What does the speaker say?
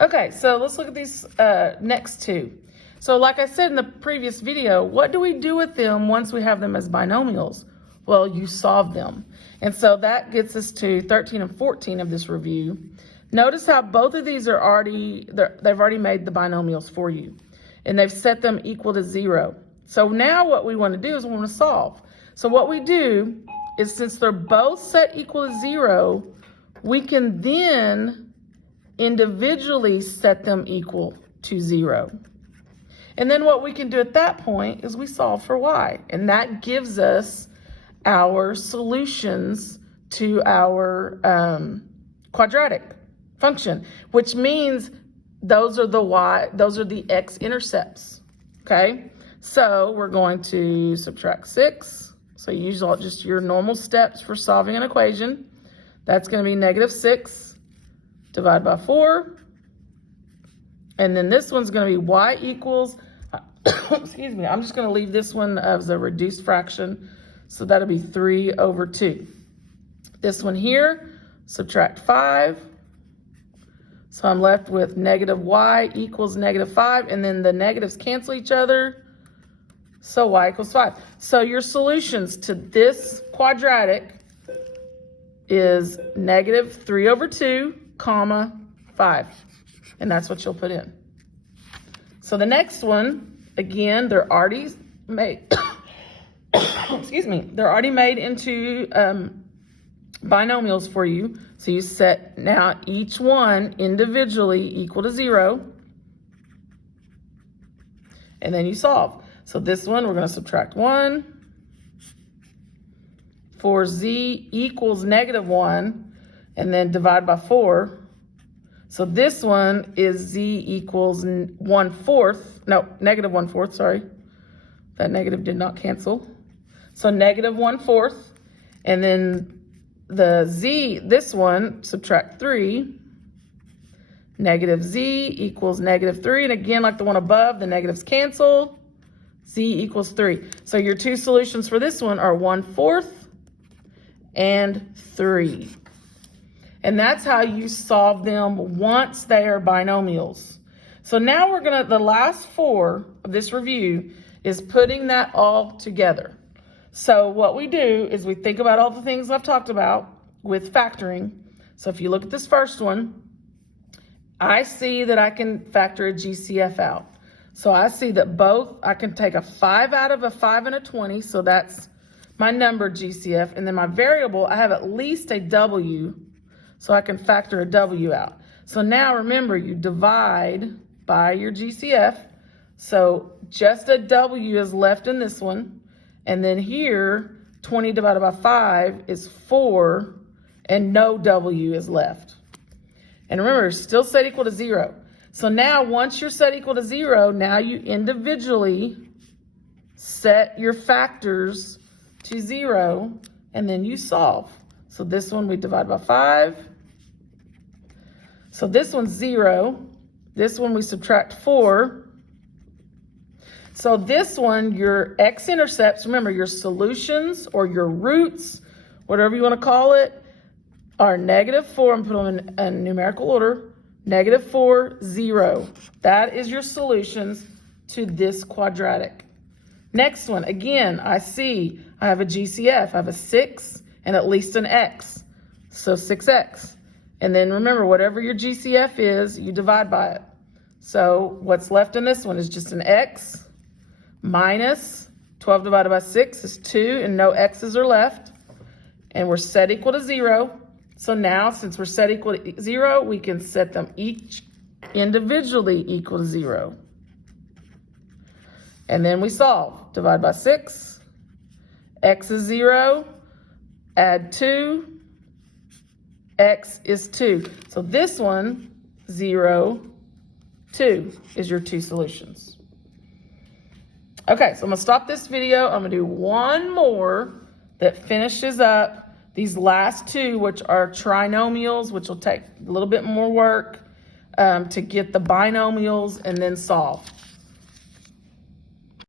Okay, so let's look at these next two. So like I said in the previous video, what do we do with them once we have them as binomials? Well, you solve them. And so that gets us to 13 and 14 of this review. Notice how both of these are they've already made the binomials for you. And they've set them equal to 0. So now what we want to do is we want to solve. So what we do is, since they're both set equal to 0, we can then individually set them equal to 0. And then what we can do at that point is we solve for y. And that gives us our solutions to our quadratic function, which means those are the x-intercepts, okay? So we're going to subtract 6. So use just your normal steps for solving an equation. That's going to be -6 divided by 4. And then this one's going to be y equals, excuse me, I'm just going to leave this one as a reduced fraction. So that'll be 3/2. This one here, subtract 5. So I'm left with -y equals -5, and then the negatives cancel each other. So y equals 5. So your solutions to this quadratic is -3/2, 5. And that's what you'll put in. So the next one, again, they're already made, excuse me, they're already made into binomials for you. So you set now each one individually equal to 0. And then you solve. So this one, we're going to subtract 1. For z equals -1, and then divide by 4. So this one is z equals -1/4, sorry. That negative did not cancel. So -1/4, and then the z, this one, subtract 3. -z equals -3, and again, like the one above, the negatives cancel. Z equals 3. So your two solutions for this one are 1/4 and 3. And that's how you solve them once they are binomials. So now we're gonna, the last 4 of this review is putting that all together. So what we do is we think about all the things I've talked about with factoring. So if you look at this first one, I see that I can factor a GCF out. So I see that I can take a 5 out of a 5 and a 20, so that's my number GCF, and then my variable, I have at least a W, so I can factor a W out. So now remember, you divide by your GCF, so just a W is left in this one, and then here, 20 divided by 5 is 4, and no W is left. And remember, it's still set equal to 0. So now once you're set equal to 0, now you individually set your factors to 0, and then you solve. So this one we divide by 5. So this one's 0. This one we subtract 4. So this one, your x-intercepts, remember your solutions or your roots, whatever you want to call it, are -4. I'm putting them in numerical order. -4, 0. That is your solutions to this quadratic. Next one, again, I see I have a GCF. I have a 6 and at least an x. So 6x. And then remember, whatever your GCF is, you divide by it. So what's left in this one is just an x minus 12 divided by 6 is 2, and no x's are left. And we're set equal to 0. So now, since we're set equal to 0, we can set them each individually equal to 0. And then we solve. Divide by 6. X is 0. Add 2. X is 2. So this one, 0, 2, is your two solutions. Okay, so I'm going to stop this video. I'm going to do one more that finishes up these last two, which are trinomials, which will take a little bit more work to get the binomials and then solve.